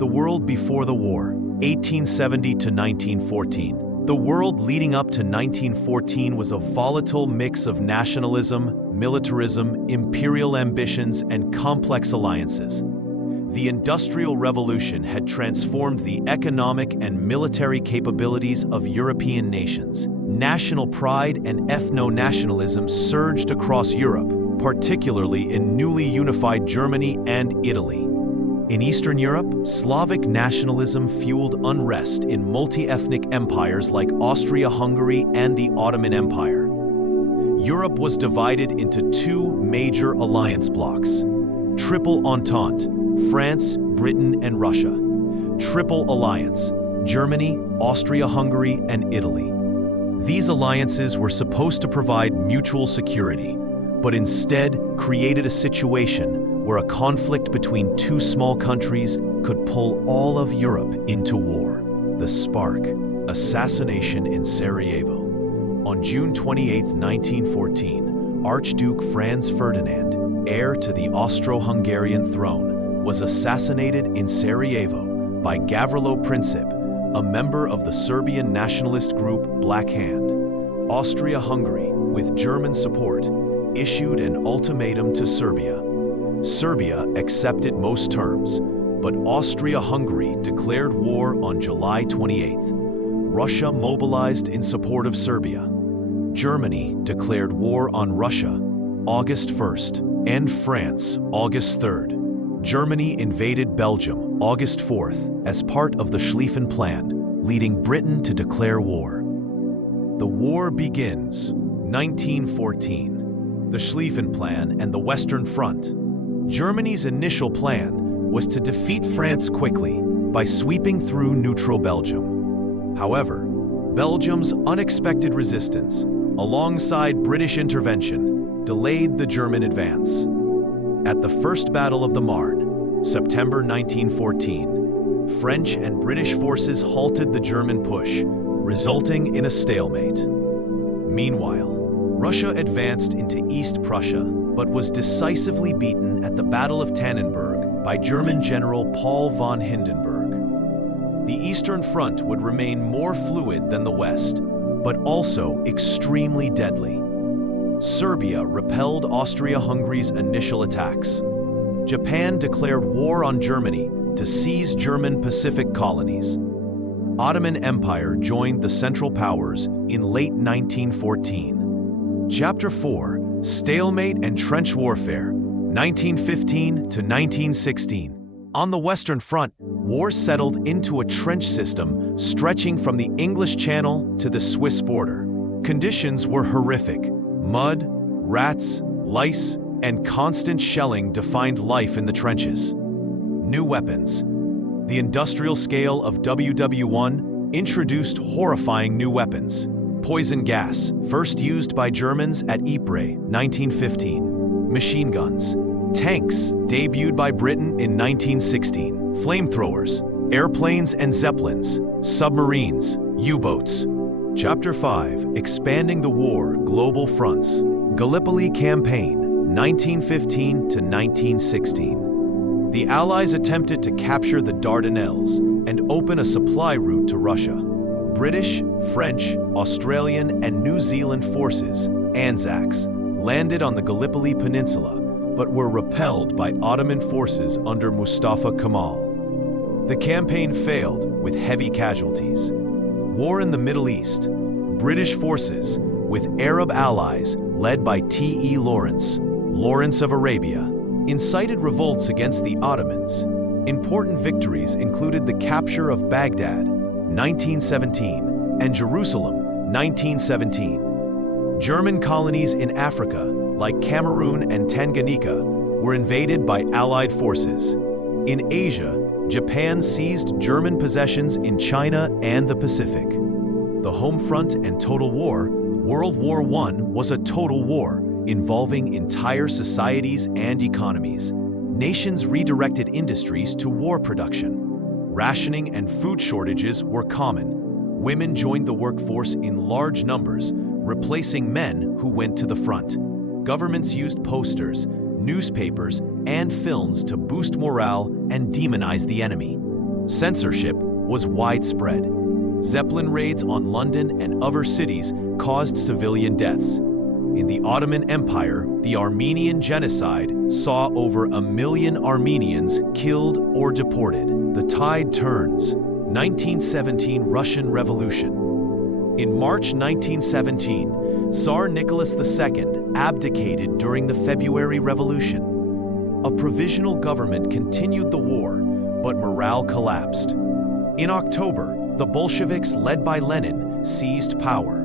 The world before the war, 1870 to 1914. The world leading up to 1914 was a volatile mix of nationalism, militarism, imperial ambitions, and complex alliances. The Industrial Revolution had transformed the economic and military capabilities of European nations. National pride and ethno-nationalism surged across Europe, particularly in newly unified Germany and Italy. In Eastern Europe, Slavic nationalism fueled unrest in multi-ethnic empires like Austria-Hungary and the Ottoman Empire. Europe was divided into two major alliance blocs: Triple Entente, France, Britain, and Russia; Triple Alliance, Germany, Austria-Hungary, and Italy. These alliances were supposed to provide mutual security, but instead created a situation where a conflict between two small countries could pull all of Europe into war. The spark: assassination in Sarajevo. On June 28, 1914, Archduke Franz Ferdinand, heir to the Austro-Hungarian throne, was assassinated in Sarajevo by Gavrilo Princip, a member of the Serbian nationalist group Black Hand. Austria-Hungary, with German support, issued an ultimatum to Serbia. Serbia accepted most terms, but Austria-Hungary declared war on July 28th. Russia mobilized in support of Serbia. Germany declared war on Russia August 1st, and France August 3rd. Germany invaded Belgium August 4th as part of the Schlieffen Plan, leading Britain to declare war. The war begins. 1914. The Schlieffen Plan and the Western Front. Germany's initial plan was to defeat France quickly by sweeping through neutral Belgium. However, Belgium's unexpected resistance, alongside British intervention, delayed the German advance. At the First Battle of the Marne, September 1914, French and British forces halted the German push, resulting in a stalemate. Meanwhile, Russia advanced into East Prussia, but was decisively beaten at the Battle of Tannenberg by German General Paul von Hindenburg. The Eastern Front would remain more fluid than the West, but also extremely deadly. Serbia repelled Austria-Hungary's initial attacks. Japan declared war on Germany to seize German Pacific colonies. Ottoman Empire joined the Central Powers in late 1914. Chapter 4: Stalemate and Trench Warfare, 1915 to 1916. On the Western Front, war settled into a trench system stretching from the English Channel to the Swiss border. Conditions were horrific. Mud, rats, lice, and constant shelling defined life in the trenches. New weapons. The industrial scale of WW1 introduced horrifying new weapons. Poison gas, first used by Germans at Ypres, 1915. Machine guns. Tanks, debuted by Britain in 1916. Flamethrowers, airplanes and zeppelins, submarines, U-boats. Chapter 5: Expanding the War, Global Fronts. Gallipoli Campaign, 1915 to 1916. The Allies attempted to capture the Dardanelles and open a supply route to Russia. British, French, Australian, and New Zealand forces, Anzacs, landed on the Gallipoli Peninsula, but were repelled by Ottoman forces under Mustafa Kemal. The campaign failed with heavy casualties. War in the Middle East. British forces, with Arab allies led by T.E. Lawrence of Arabia, incited revolts against the Ottomans. Important victories included the capture of Baghdad, 1917, and Jerusalem, 1917. German colonies in Africa, like Cameroon and Tanganyika, were invaded by Allied forces. In Asia, Japan seized German possessions in China and the Pacific. The home front and total war. World War I was a total war involving entire societies and economies. Nations redirected industries to war production. Rationing and food shortages were common. Women joined the workforce in large numbers, replacing men who went to the front. Governments used posters, newspapers, and films to boost morale and demonize the enemy. Censorship was widespread. Zeppelin raids on London and other cities caused civilian deaths. In the Ottoman Empire, the Armenian genocide saw over 1 million Armenians killed or deported. The tide turns. 1917 Russian Revolution. In March 1917, Tsar Nicholas II abdicated during the February Revolution. A provisional government continued the war, but morale collapsed. In October, the Bolsheviks, led by Lenin, seized power.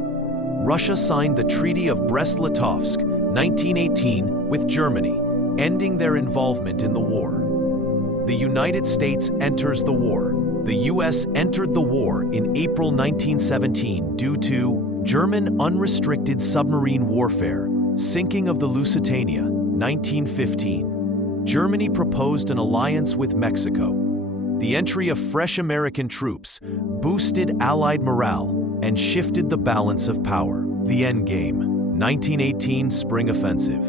Russia signed the Treaty of Brest-Litovsk, 1918, with Germany, ending their involvement in the war. The United States enters the war. The U.S. entered the war in April 1917 due to German unrestricted submarine warfare, sinking of the Lusitania, 1915. Germany proposed an alliance with Mexico. The entry of fresh American troops boosted Allied morale and shifted the balance of power. The endgame, 1918 Spring Offensive.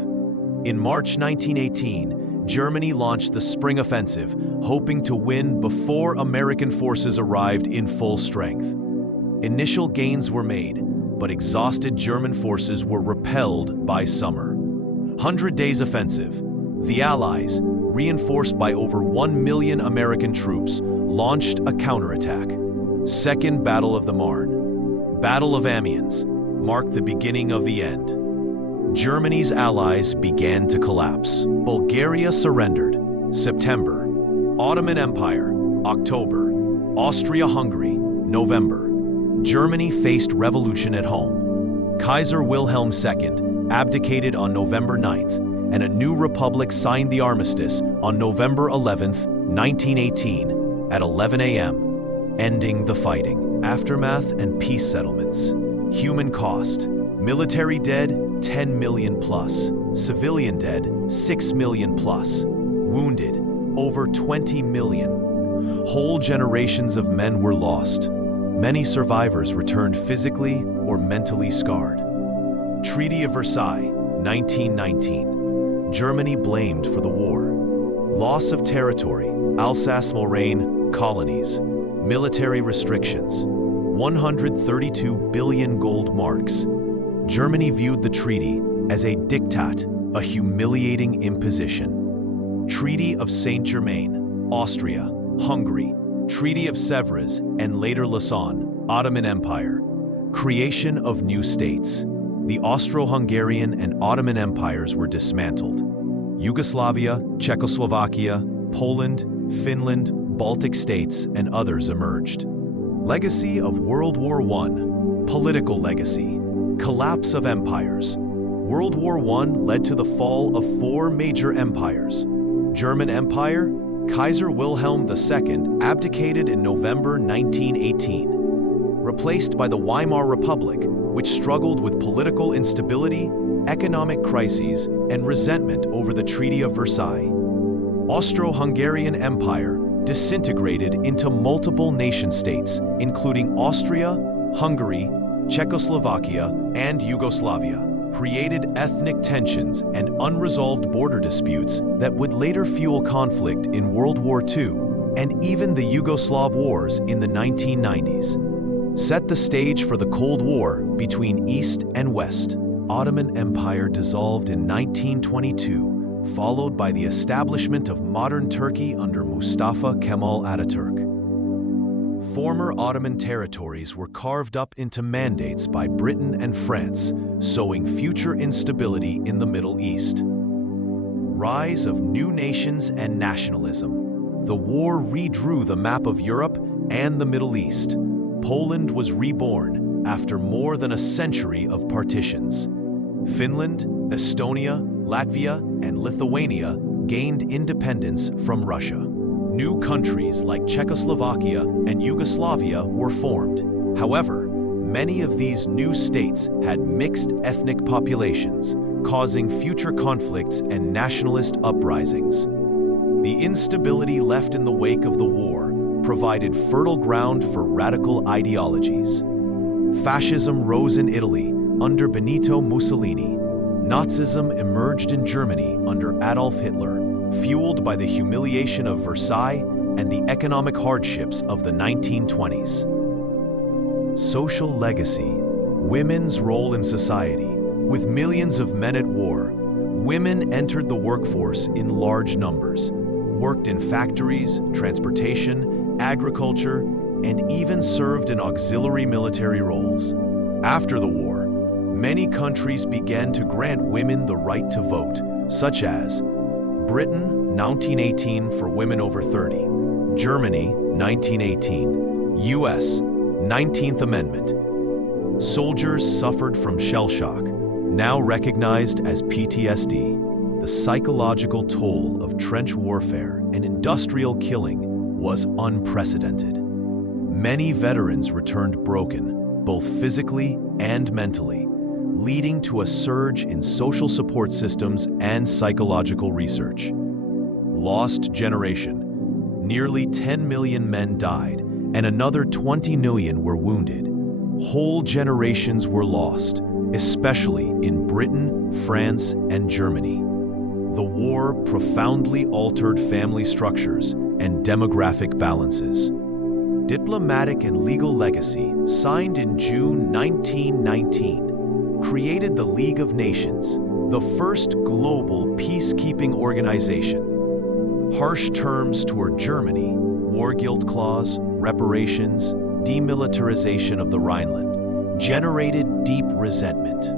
In March 1918, Germany launched the Spring Offensive, hoping to win before American forces arrived in full strength. Initial gains were made, but exhausted German forces were repelled by summer. 100 Days Offensive. The Allies, reinforced by over 1 million American troops, launched a counterattack. Second Battle of the Marne. Battle of Amiens marked the beginning of the end. Germany's allies began to collapse. Bulgaria surrendered. September. Ottoman Empire. October. Austria-Hungary. November. Germany faced revolution at home. Kaiser Wilhelm II abdicated on November 9th, and a new republic signed the armistice on November 11th, 1918, at 11 a.m., ending the fighting. Aftermath and peace settlements. Human cost. Military dead, 10 million plus. Civilian dead, 6 million plus. Wounded, over 20 million. Whole generations of men were lost. Many survivors returned physically or mentally scarred. Treaty of Versailles, 1919. Germany blamed for the war. Loss of territory, Alsace-Lorraine, colonies. Military restrictions, 132 billion gold marks. Germany viewed the treaty as a diktat, a humiliating imposition. Treaty of Saint-Germain, Austria, Hungary. Treaty of Sèvres and later Lausanne, Ottoman Empire. Creation of new states. The Austro-Hungarian and Ottoman empires were dismantled. Yugoslavia, Czechoslovakia, Poland, Finland, Baltic states, and others emerged. Legacy of World War I. Political legacy. Collapse of empires. World War I led to the fall of 4 major empires. German Empire, Kaiser Wilhelm II abdicated in November 1918, replaced by the Weimar Republic, which struggled with political instability, economic crises, and resentment over the Treaty of Versailles. Austro-Hungarian Empire disintegrated into multiple nation-states, including Austria, Hungary, Czechoslovakia, and Yugoslavia, created ethnic tensions and unresolved border disputes that would later fuel conflict in World War II and even the Yugoslav wars in the 1990s. Set the stage for the Cold War between East and West. Ottoman Empire dissolved in 1922, followed by the establishment of modern Turkey under Mustafa Kemal Ataturk. Former Ottoman territories were carved up into mandates by Britain and France, sowing future instability in the Middle East. Rise of new nations and nationalism. The war redrew the map of Europe and the Middle East. Poland was reborn after more than a century of partitions. Finland, Estonia, Latvia, and Lithuania gained independence from Russia. New countries like Czechoslovakia and Yugoslavia were formed. However, many of these new states had mixed ethnic populations, causing future conflicts and nationalist uprisings. The instability left in the wake of the war provided fertile ground for radical ideologies. Fascism rose in Italy under Benito Mussolini. Nazism emerged in Germany under Adolf Hitler, fueled by the humiliation of Versailles and the economic hardships of the 1920s. Social legacy: women's role in society. With millions of men at war, women entered the workforce in large numbers, worked in factories, transportation, agriculture, and even served in auxiliary military roles. After the war, many countries began to grant women the right to vote, such as Britain, 1918 for women over 30, Germany, 1918, US, 19th Amendment. Soldiers suffered from shell shock, now recognized as PTSD. The psychological toll of trench warfare and industrial killing was unprecedented. Many veterans returned broken, both physically and mentally, leading to a surge in social support systems and psychological research. Lost generation: nearly 10 million men died, and another 20 million were wounded. Whole generations were lost, especially in Britain, France, and Germany. The war profoundly altered family structures and demographic balances. Diplomatic and legal legacy, signed in June 1919, created the League of Nations, the first global peacekeeping organization. Harsh terms toward Germany, war guilt clause, reparations, demilitarization of the Rhineland, generated deep resentment.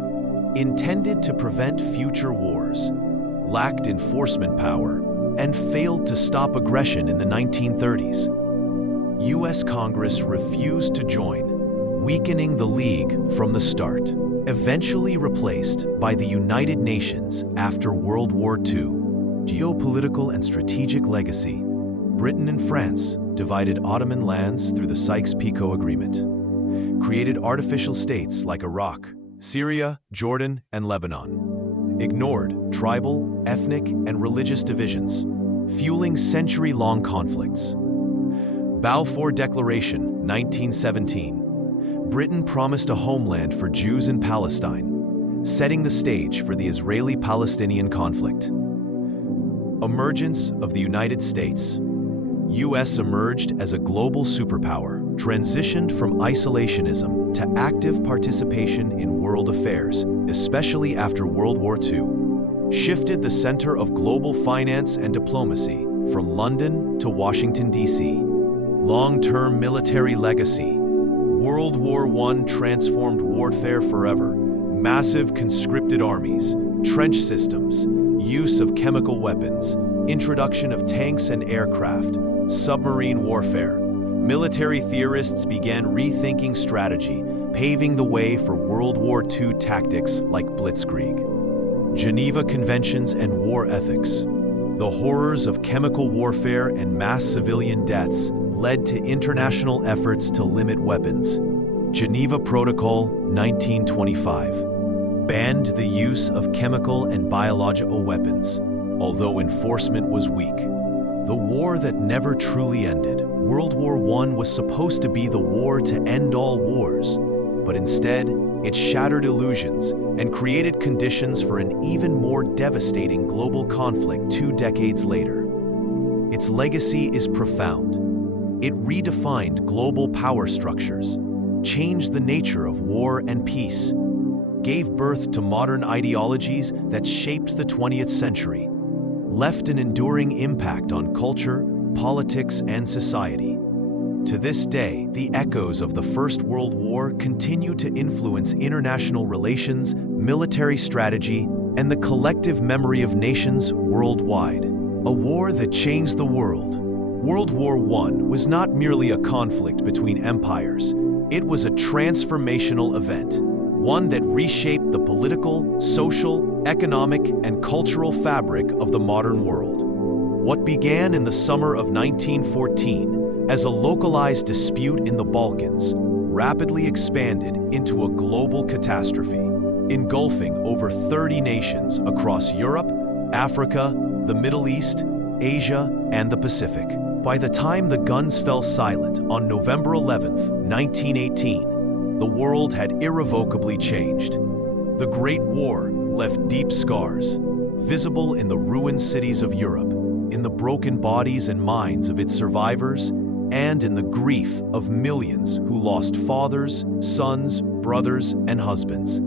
Intended to prevent future wars, lacked enforcement power, and failed to stop aggression in the 1930s. U.S. Congress refused to join, weakening the League from the start, eventually replaced by the United Nations after World War II. Geopolitical and strategic legacy: Britain and France divided Ottoman lands through the Sykes-Picot Agreement, created artificial states like Iraq, Syria, Jordan, and Lebanon, ignored tribal, ethnic, and religious divisions, fueling century-long conflicts. Balfour Declaration, 1917. Britain promised a homeland for Jews in Palestine, setting the stage for the Israeli-Palestinian conflict. Emergence of the United States. U.S. emerged as a global superpower, transitioned from isolationism to active participation in world affairs, especially after World War II, shifted the center of global finance and diplomacy from London to Washington, D.C. Long-term military legacy. World War I transformed warfare forever. Massive conscripted armies, trench systems, use of chemical weapons, introduction of tanks and aircraft, submarine warfare. Military theorists began rethinking strategy, paving the way for World War II tactics like Blitzkrieg. Geneva Conventions and war ethics. The horrors of chemical warfare and mass civilian deaths led to international efforts to limit weapons. Geneva Protocol, 1925, banned the use of chemical and biological weapons, although enforcement was weak. The war that never truly ended. World War I was supposed to be the war to end all wars, but instead, it shattered illusions and created conditions for an even more devastating global conflict 2 decades later. Its legacy is profound. It redefined global power structures, changed the nature of war and peace, gave birth to modern ideologies that shaped the 20th century, left an enduring impact on culture, politics, and society. To this day, the echoes of the First World War continue to influence international relations, military strategy, and the collective memory of nations worldwide. A war that changed the world. World War I was not merely a conflict between empires. It was a transformational event, one that reshaped the political, social, economic, and cultural fabric of the modern world. What began in the summer of 1914 as a localized dispute in the Balkans rapidly expanded into a global catastrophe, engulfing over 30 nations across Europe, Africa, the Middle East, Asia, and the Pacific. By the time the guns fell silent on November 11, 1918, the world had irrevocably changed. The Great War left deep scars, visible in the ruined cities of Europe, in in the broken bodies and minds of its survivors and in the grief of millions who lost fathers, sons, brothers, and husbands.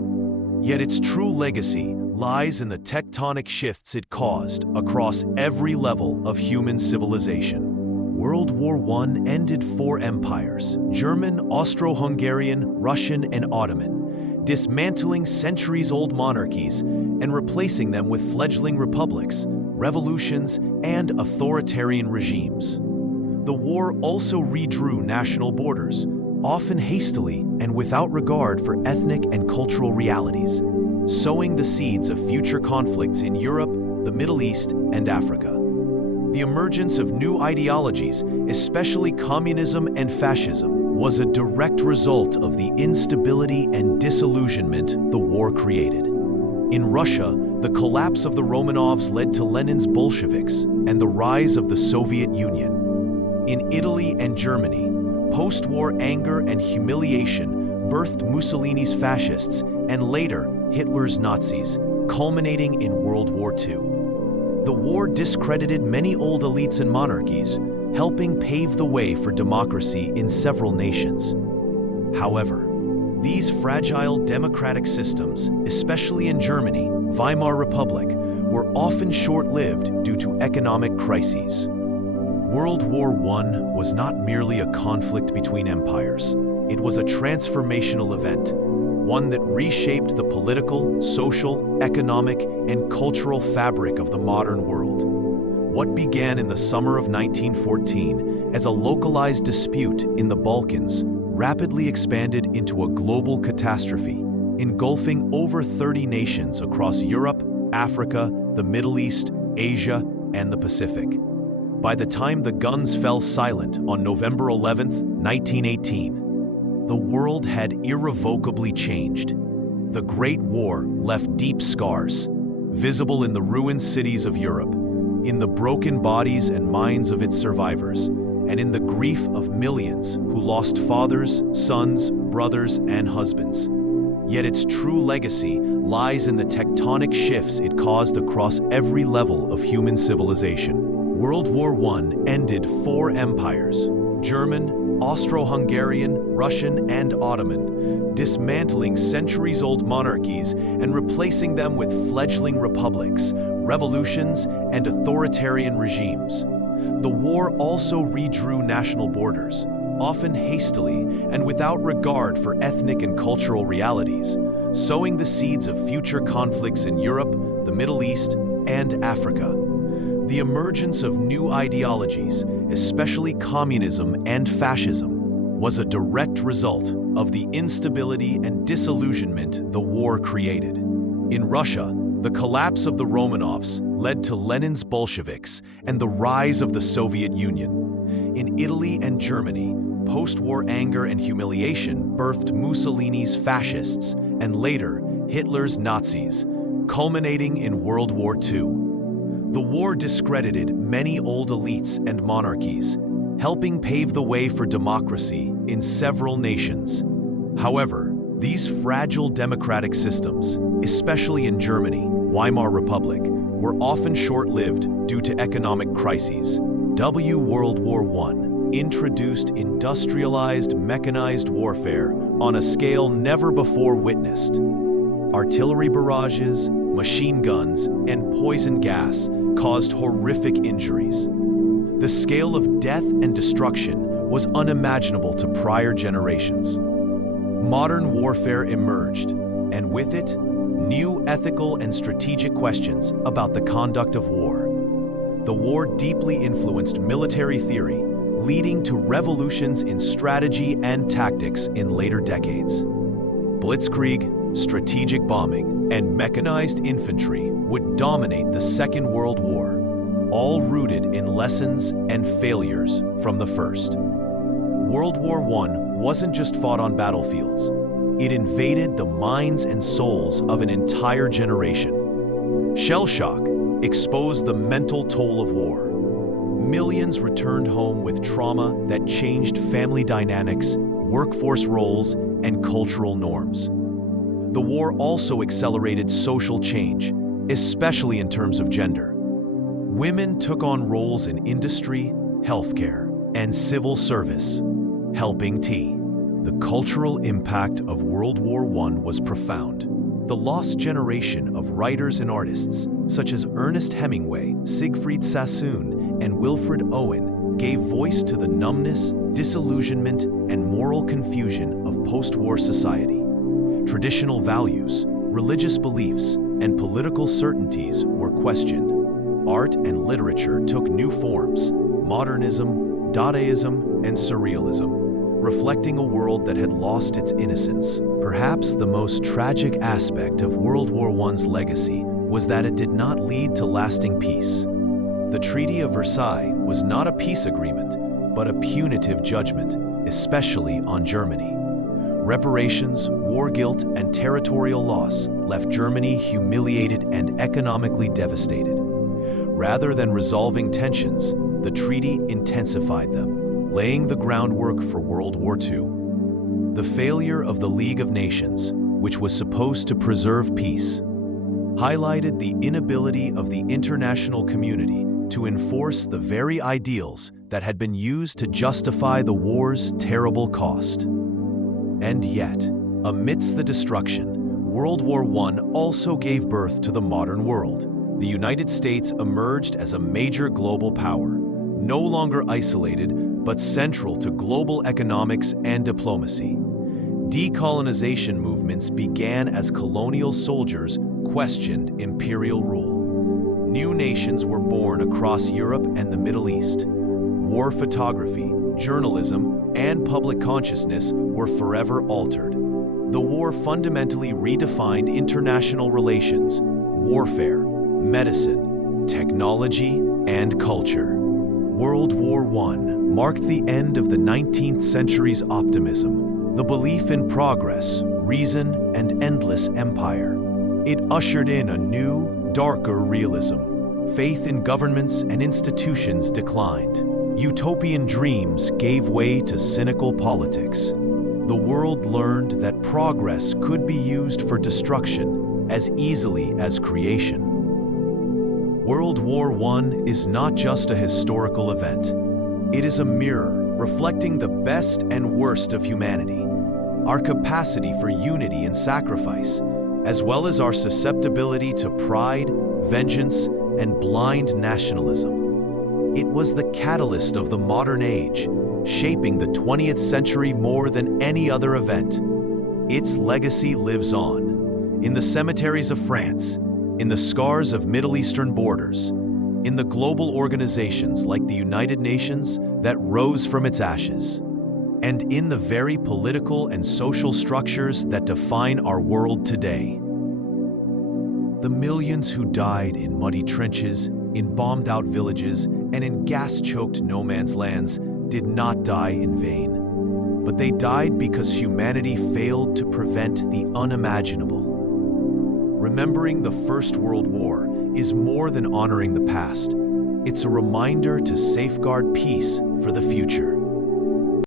Yet its true legacy lies in the tectonic shifts it caused across every level of human civilization. World War I ended four empires: German, Austro-Hungarian, Russian, and Ottoman, dismantling centuries-old monarchies and replacing them with fledgling republics, revolutions, and authoritarian regimes. The war also redrew national borders, often hastily and without regard for ethnic and cultural realities, sowing the seeds of future conflicts in Europe, the Middle East, and Africa. The emergence of new ideologies, especially communism and fascism, was a direct result of the instability and disillusionment the war created. In Russia, the collapse of the Romanovs led to Lenin's Bolsheviks and the rise of the Soviet Union. In Italy and Germany, post-war anger and humiliation birthed Mussolini's fascists and later Hitler's Nazis, culminating in World War II. The war discredited many old elites and monarchies, helping pave the way for democracy in several nations. However, these fragile democratic systems, especially in Germany, Weimar Republic, were often short-lived due to economic crises. World War I was not merely a conflict between empires. It was a transformational event, one that reshaped the political, social, economic, and cultural fabric of the modern world. What began in the summer of 1914 as a localized dispute in the Balkans rapidly expanded into a global catastrophe, engulfing over 30 nations across Europe, Africa, the Middle East, Asia, and the Pacific. By the time the guns fell silent on November 11, 1918, the world had irrevocably changed. The Great War left deep scars, visible in the ruined cities of Europe, in the broken bodies and minds of its survivors, and in the grief of millions who lost fathers, sons, brothers, and husbands. Yet its true legacy lies in the tectonic shifts it caused across every level of human civilization. World War I ended four empires: German, Austro-Hungarian, Russian, and Ottoman, dismantling centuries-old monarchies and replacing them with fledgling republics, revolutions, and authoritarian regimes. The war also redrew national borders, often hastily and without regard for ethnic and cultural realities, sowing the seeds of future conflicts in Europe, the Middle East, and Africa. The emergence of new ideologies, especially communism and fascism, was a direct result of the instability and disillusionment the war created. In Russia, the collapse of the Romanovs led to Lenin's Bolsheviks and the rise of the Soviet Union. In Italy and Germany, post-war anger and humiliation birthed Mussolini's fascists and later Hitler's Nazis, culminating in World War II. The war discredited many old elites and monarchies, helping pave the way for democracy in several nations. However, these fragile democratic systems, especially in Germany, Weimar Republic, were often short-lived due to economic crises. World War I introduced industrialized, mechanized warfare on a scale never before witnessed. Artillery barrages, machine guns, and poison gas caused horrific injuries. The scale of death and destruction was unimaginable to prior generations. Modern warfare emerged, and with it, new ethical and strategic questions about the conduct of war. The war deeply influenced military theory, leading to revolutions in strategy and tactics in later decades. Blitzkrieg, strategic bombing, and mechanized infantry would dominate the Second World War, all rooted in lessons and failures from the First. World War I wasn't just fought on battlefields. It invaded the minds and souls of an entire generation. Shell shock exposed the mental toll of war. Millions returned home with trauma that changed family dynamics, workforce roles, and cultural norms. The war also accelerated social change, especially in terms of gender. Women took on roles in industry, healthcare, and civil service, helping tea. The cultural impact of World War I was profound. The lost generation of writers and artists, such as Ernest Hemingway, Siegfried Sassoon, and Wilfred Owen, gave voice to the numbness, disillusionment, and moral confusion of post-war society. Traditional values, religious beliefs, and political certainties were questioned. Art and literature took new forms: modernism, Dadaism, and surrealism, reflecting a world that had lost its innocence. Perhaps the most tragic aspect of World War I's legacy was that it did not lead to lasting peace. The Treaty of Versailles was not a peace agreement, but a punitive judgment, especially on Germany. Reparations, war guilt, and territorial loss left Germany humiliated and economically devastated. Rather than resolving tensions, the treaty intensified them, laying the groundwork for World War II. The failure of the League of Nations, which was supposed to preserve peace, highlighted the inability of the international community to enforce the very ideals that had been used to justify the war's terrible cost. And yet, amidst the destruction, World War I also gave birth to the modern world. The United States emerged as a major global power, no longer isolated, but central to global economics and diplomacy. Decolonization movements began as colonial soldiers questioned imperial rule. New nations were born across Europe and the Middle East. War photography, journalism, and public consciousness were forever altered. The war fundamentally redefined international relations, warfare, medicine, technology, and culture. World War I marked the end of the 19th century's optimism, the belief in progress, reason, and endless empire. It ushered in a new, darker realism. Faith in governments and institutions declined. Utopian dreams gave way to cynical politics. The world learned that progress could be used for destruction as easily as creation. World War I is not just a historical event. It is a mirror reflecting the best and worst of humanity, our capacity for unity and sacrifice, as well as our susceptibility to pride, vengeance, and blind nationalism. It was the catalyst of the modern age, shaping the 20th century more than any other event. Its legacy lives on, in the cemeteries of France, in the scars of Middle Eastern borders, in the global organizations like the United Nations that rose from its ashes, and in the very political and social structures that define our world today. The millions who died in muddy trenches, in bombed-out villages, and in gas-choked no-man's lands did not die in vain, but they died because humanity failed to prevent the unimaginable. Remembering the First World War is more than honoring the past. It's a reminder to safeguard peace for the future.